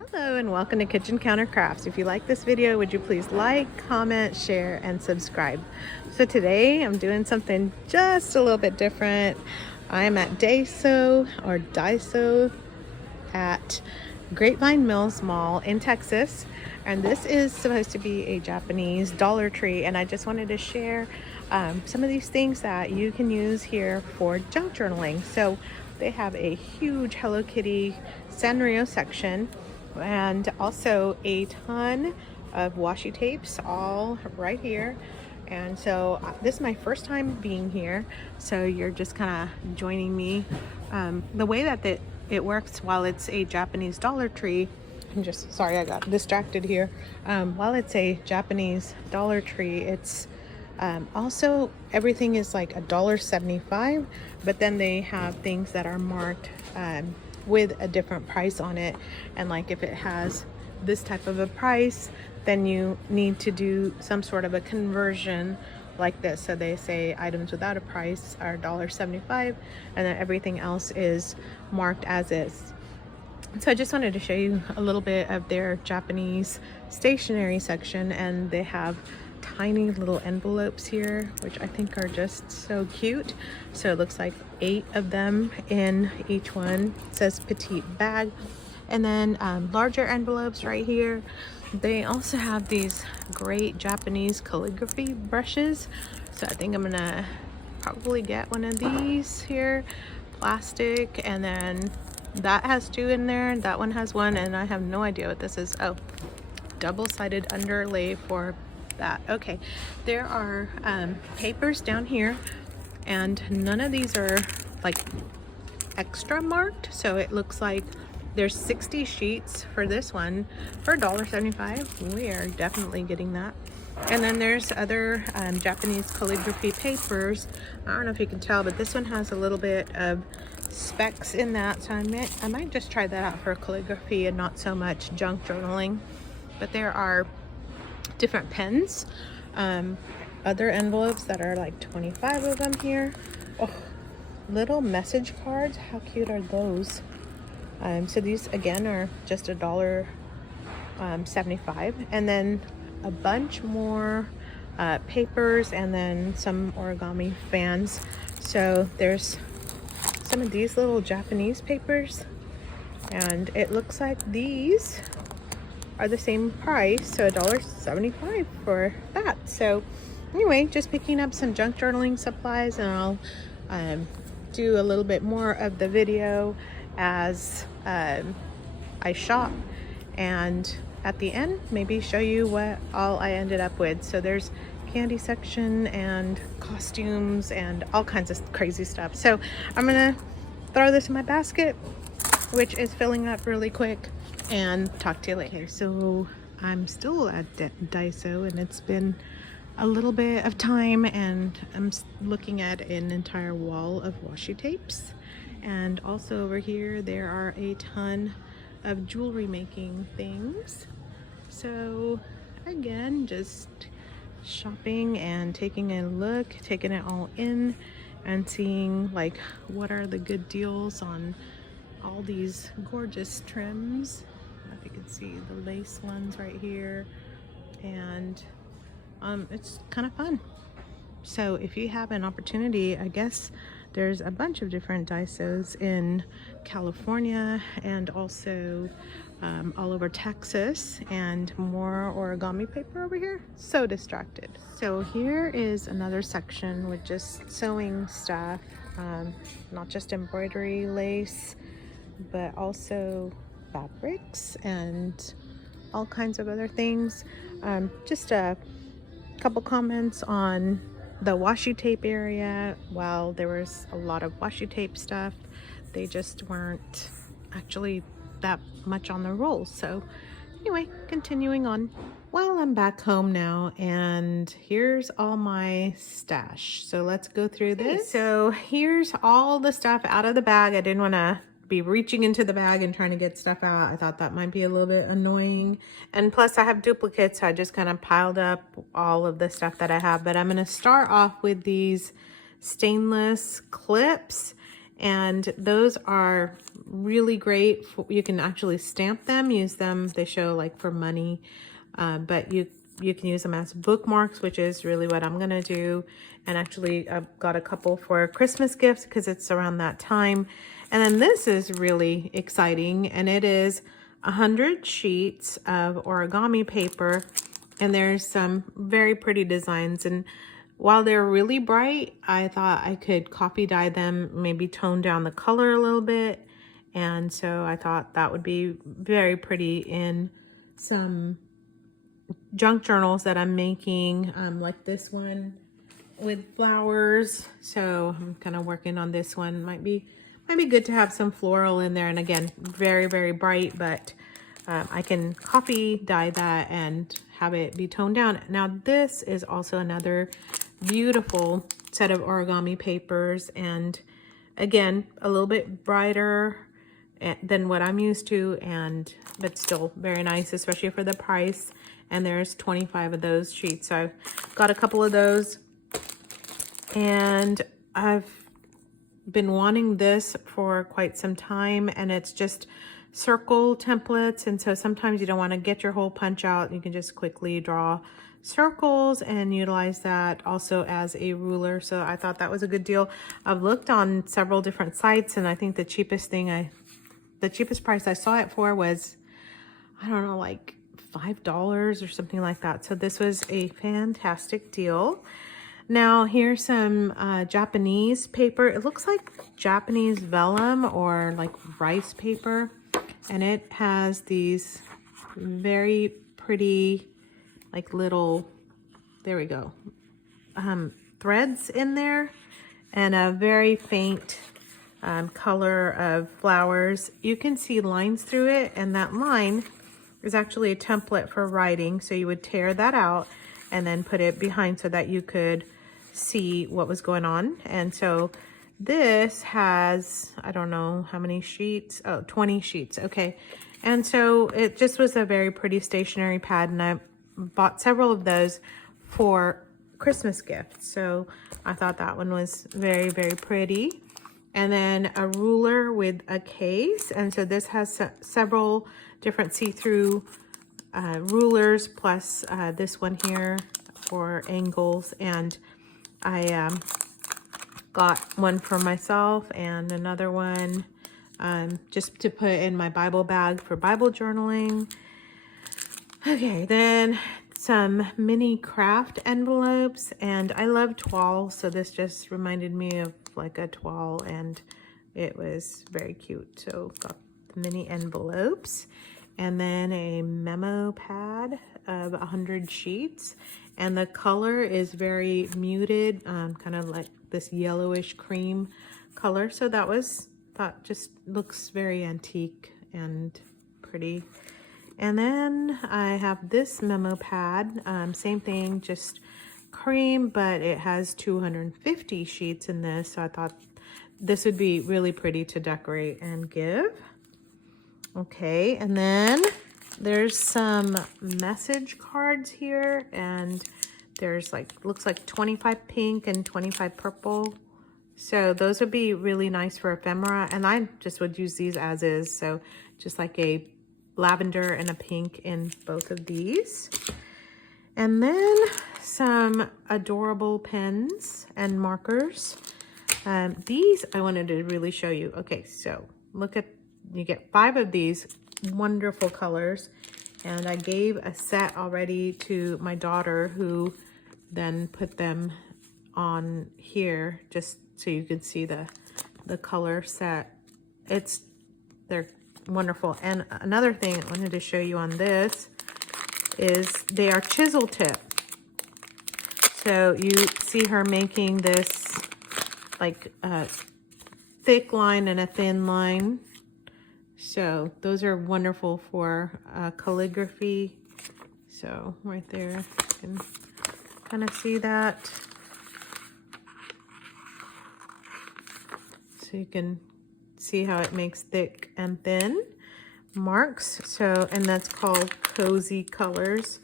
Hello and welcome to Kitchen Counter Crafts. If you like this video, would you please like, comment, share, and subscribe. So today I'm doing something just a little bit different. I'm at DAISO at Grapevine Mills Mall in Texas. And this is supposed to be a Japanese Dollar Tree. And I just wanted to share some of these things that you can use here for junk journaling. So they have a huge Hello Kitty Sanrio section, and also a ton of washi tapes all right here. And so this is my first time being here, so you're just kind of joining me. The way that it works, while it's a Japanese Dollar Tree, I'm just sorry I got distracted here. While it's a Japanese Dollar Tree, it's also everything is like $1.75, but then they have things that are marked with a different price on it. And like if it has this type of a price, then you need to do some sort of a conversion like this. So they say items without a price are $1.75, and then everything else is marked as is. So I just wanted to show you a little bit of their Japanese stationery section, and they have tiny little envelopes here, which I think are just so cute. So it looks like 8 of them in each one. It says petite bag. And then larger envelopes right here. They also have these great Japanese calligraphy brushes. So I think I'm gonna probably get one of these here, plastic, and then that has 2 in there, that one has 1, and I have no idea what this is. Oh, double-sided underlay for that. Okay, there are papers down here, and none of these are like extra marked, so it looks like there's 60 sheets for this one for $1.75. We are definitely getting that. And then there's other Japanese calligraphy papers. I don't know if you can tell, but this one has a little bit of specks in that, so I might just try that out for calligraphy and not so much junk journaling. But there are different pens, other envelopes that are like 25 of them here. Oh, little message cards, how cute are those? So these again are just $1.75, and then a bunch more papers, and then some origami fans. So there's some of these little Japanese papers, and it looks like these are the same price, so $1.75 for that. So anyway, just picking up some junk journaling supplies, and I'll do a little bit more of the video as I shop, and at the end maybe show you what all I ended up with. So there's candy section and costumes and all kinds of crazy stuff. So I'm gonna throw this in my basket, which is filling up really quick, and talk to you later. Okay, so I'm still at DAISO, and it's been a little bit of time, and I'm looking at an entire wall of washi tapes. And also over here there are a ton of jewelry making things. So again, just shopping and taking a look, taking it all in, and seeing like what are the good deals on all these gorgeous trims. I don't know if you can see the lace ones right here, and it's kind of fun. So if you have an opportunity, I guess there's a bunch of different DAISOs in California and also all over Texas, and more origami paper over here. So distracted. So here is another section with just sewing stuff, not just embroidery, lace, but also fabrics and all kinds of other things. Just a couple comments on the washi tape area. While there was a lot of washi tape stuff, they just weren't actually that much on the roll. So anyway, continuing on. Well, I'm back home now, and here's all my stash. So let's go through this. So here's all the stuff out of the bag. I didn't want to be reaching into the bag and trying to get stuff out. I thought that might be a little bit annoying. And plus I have duplicates, so I just kind of piled up all of the stuff that I have. But I'm going to start off with these stainless clips. And those are really great. You can actually stamp them, use them. They show like for money, but you can use them as bookmarks, which is really what I'm gonna do. And actually I've got a couple for Christmas gifts because it's around that time. And then this is really exciting, and it is 100 sheets of origami paper, and there's some very pretty designs. And while they're really bright, I thought I could copy dye them, maybe tone down the color a little bit. And so I thought that would be very pretty in some junk journals that I'm making, like this one with flowers. So I'm kind of working on this one. Might be good to have some floral in there. And again, very, very bright, but I can copy dye that and have it be toned down. Now this is also another beautiful set of origami papers, and again, a little bit brighter than what I'm used to, but still very nice, especially for the price. And there's 25 of those sheets, so I've got a couple of those. And I've been wanting this for quite some time, and it's just circle templates. And so sometimes you don't want to get your hole punch out. You can just quickly draw circles and utilize that also as a ruler. So I thought that was a good deal. I've looked on several different sites, and I think the cheapest price I saw it for was, I don't know, like $5 or something like that. So this was a fantastic deal. Now here's some Japanese paper. It looks like Japanese vellum or like rice paper, and it has these very pretty like little, there we go, threads in there, and a very faint color of flowers. You can see lines through it, and that line is actually a template for writing. So you would tear that out and then put it behind so that you could see what was going on. And so this has, I don't know how many sheets, 20 sheets. Okay. And so it just was a very pretty stationery pad, and I bought several of those for Christmas gifts. So I thought that one was very, very pretty. And then a ruler with a case. And so this has several different see-through rulers, plus this one here for angles. And I got one for myself and another one just to put in my Bible bag for Bible journaling. Okay, then some mini craft envelopes, and I love toile, so this just reminded me of like a toile, and it was very cute. So got the mini envelopes, and then a memo pad of 100 sheets, and the color is very muted, kind of like this yellowish cream color. So that just looks very antique and pretty. And then I have this memo pad, same thing, just cream, but it has 250 sheets in this. So I thought this would be really pretty to decorate and give. Okay, and then there's some message cards here, and there's like, looks like 25 pink and 25 purple. So those would be really nice for ephemera, and I just would use these as is. So just like a lavender and a pink in both of these. And then some adorable pens and markers. These I wanted to really show you. Okay, so look at, you get 5 of these wonderful colors, and I gave a set already to my daughter, who then put them on here just so you can see the color set. They're wonderful. And another thing I wanted to show you on this is they are chisel tip. So you see her making this like a thick line and a thin line. So those are wonderful for calligraphy. So right there, you can kind of see that. So you can see how it makes thick and thin marks. So, and that's called Cozy Colors.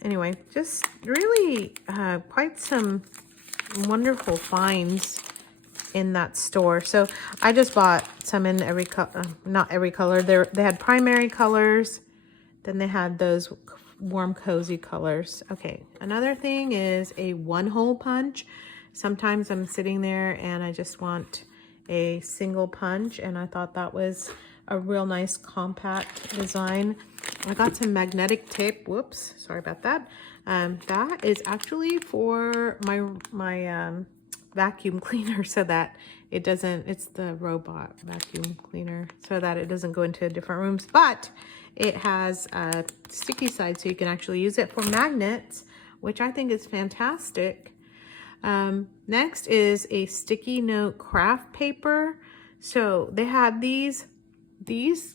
Anyway, just really quite some wonderful finds in that store. So I just bought some in every not every color. They had primary colors, then they had those warm cozy colors. Okay, another thing is a one-hole punch. Sometimes I'm sitting there and I just want a single punch, and I thought that was a real nice compact design. I got some magnetic tape. Whoops, sorry about that. That is actually for my vacuum cleaner, so that it doesn't, it's the robot vacuum cleaner, so that it doesn't go into different rooms, but it has a sticky side so you can actually use it for magnets, which I think is fantastic. Next is a sticky note craft paper. So they had these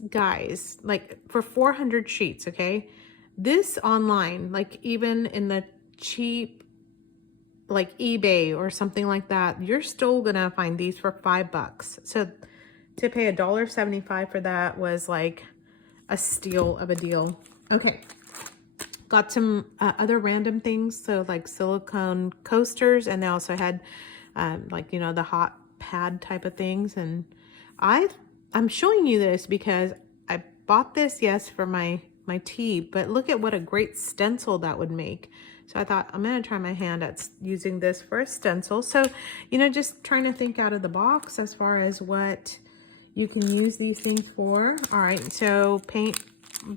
guys like for 400 sheets. Okay, this online, like even in the cheap like eBay or something like that, you're still gonna find these for $5. So to pay $1.75 for that was like a steal of a deal. Okay, got some other random things, so like silicone coasters, and they also had like, you know, the hot pad type of things. And I'm showing you this because I bought this, yes, for my tea, but look at what a great stencil that would make. So I thought I'm gonna try my hand at using this for a stencil. So, you know, just trying to think out of the box as far as what you can use these things for. All right, so paint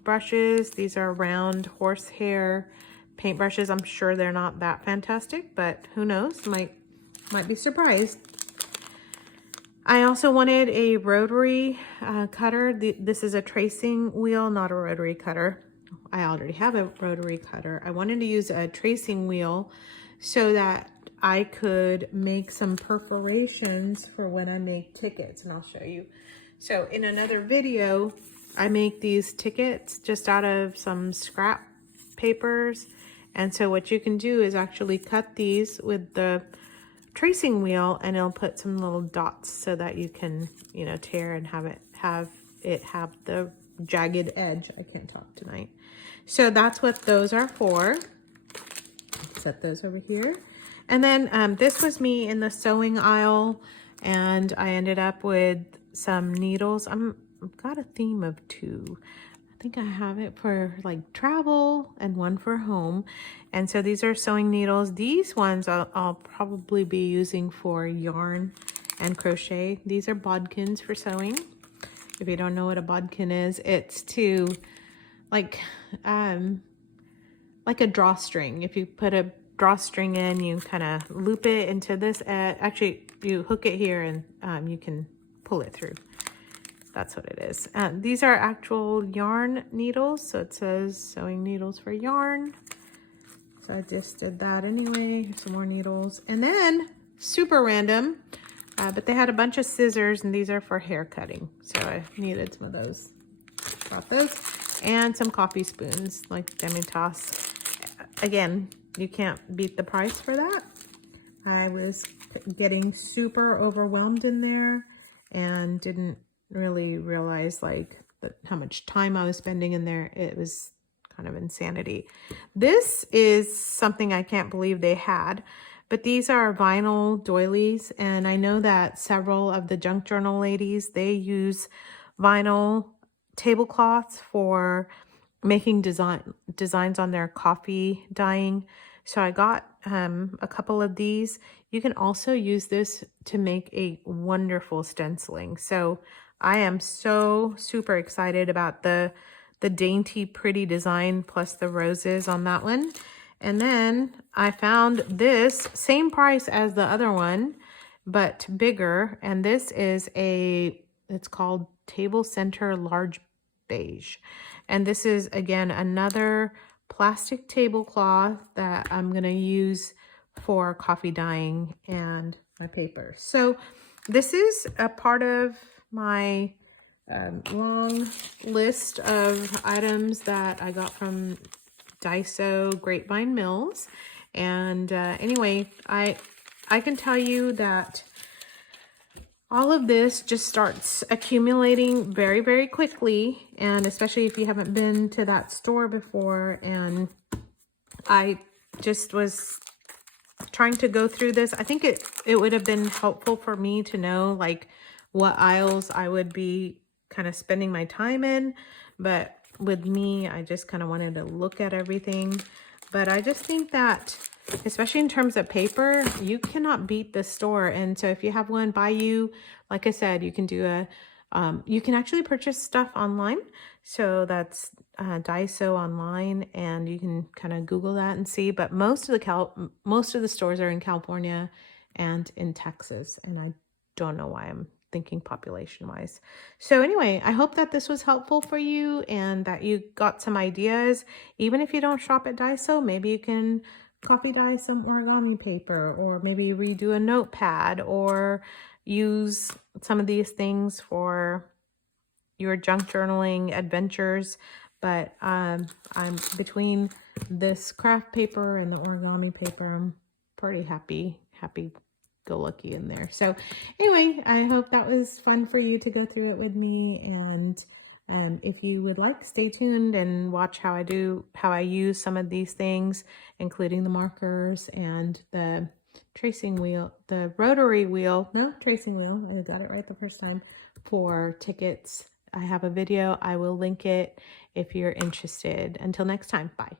brushes. These are round horsehair paint brushes. I'm sure they're not that fantastic, but who knows? Might be surprised. I also wanted a rotary cutter. This is a tracing wheel, not a rotary cutter. I already have a rotary cutter. I wanted to use a tracing wheel so that I could make some perforations for when I make tickets, and I'll show you. So in another video, I make these tickets just out of some scrap papers. And so what you can do is actually cut these with the tracing wheel, and it'll put some little dots so that you can, you know, tear and have the jagged edge. I can't talk tonight. So that's what those are for. Set those over here. And then this was me in the sewing aisle, and I ended up with some needles. I've got a theme of two. I think I have it for like travel and one for home. And so these are sewing needles. These ones I'll probably be using for yarn and crochet. These are bodkins for sewing. If you don't know what a bodkin is, it's to like a drawstring. If you put a drawstring in, you kind of loop it into this. Actually, you hook it here and you can pull it through. That's what it is. These are actual yarn needles. So it says sewing needles for yarn. So I just did that anyway. Here's some more needles. And then super random, but they had a bunch of scissors, and these are for hair cutting. So I needed some of those. Got those. And some coffee spoons, like Demitasse. Again, you can't beat the price for that. I was getting super overwhelmed in there and didn't really realize like how much time I was spending in there. It was kind of insanity. This is something I can't believe they had, but these are vinyl doilies, and I know that several of the junk journal ladies, they use vinyl tablecloths for making designs on their coffee dyeing. So I got a couple of these. You can also use this to make a wonderful stenciling. So I am so super excited about the dainty pretty design plus the roses on that one. And then I found this same price as the other one, but bigger. And this is it's called Table Center Large Beige. And this is, again, another plastic tablecloth that I'm going to use for coffee dyeing and my paper. So this is a part of my long list of items that I got from DAISO Grapevine Mills. And anyway, I can tell you that all of this just starts accumulating very, very quickly, and especially if you haven't been to that store before. And I just was trying to go through this. I think it would have been helpful for me to know like what aisles I would be kind of spending my time in. But with me, I just kind of wanted to look at everything. But I just think that, especially in terms of paper, you cannot beat the store. And so if you have one by you, like I said, you can do a, you can actually purchase stuff online. So that's DAISO online, and you can kind of Google that and see. But most of the stores are in California and in Texas, and I don't know why I'm thinking population wise. So anyway, I hope that this was helpful for you and that you got some ideas. Even if you don't shop at DAISO, maybe you can copy dye some origami paper, or maybe redo a notepad, or use some of these things for your junk journaling adventures. But I'm between this craft paper and the origami paper, I'm pretty happy go lucky in there. So anyway, I hope that was fun for you to go through it with me. And if you would like, stay tuned and watch how I use some of these things, including the markers and the tracing wheel, the rotary wheel, no, tracing wheel, I got it right the first time, for tickets. I have a video. I will link it if you're interested. Until next time, bye.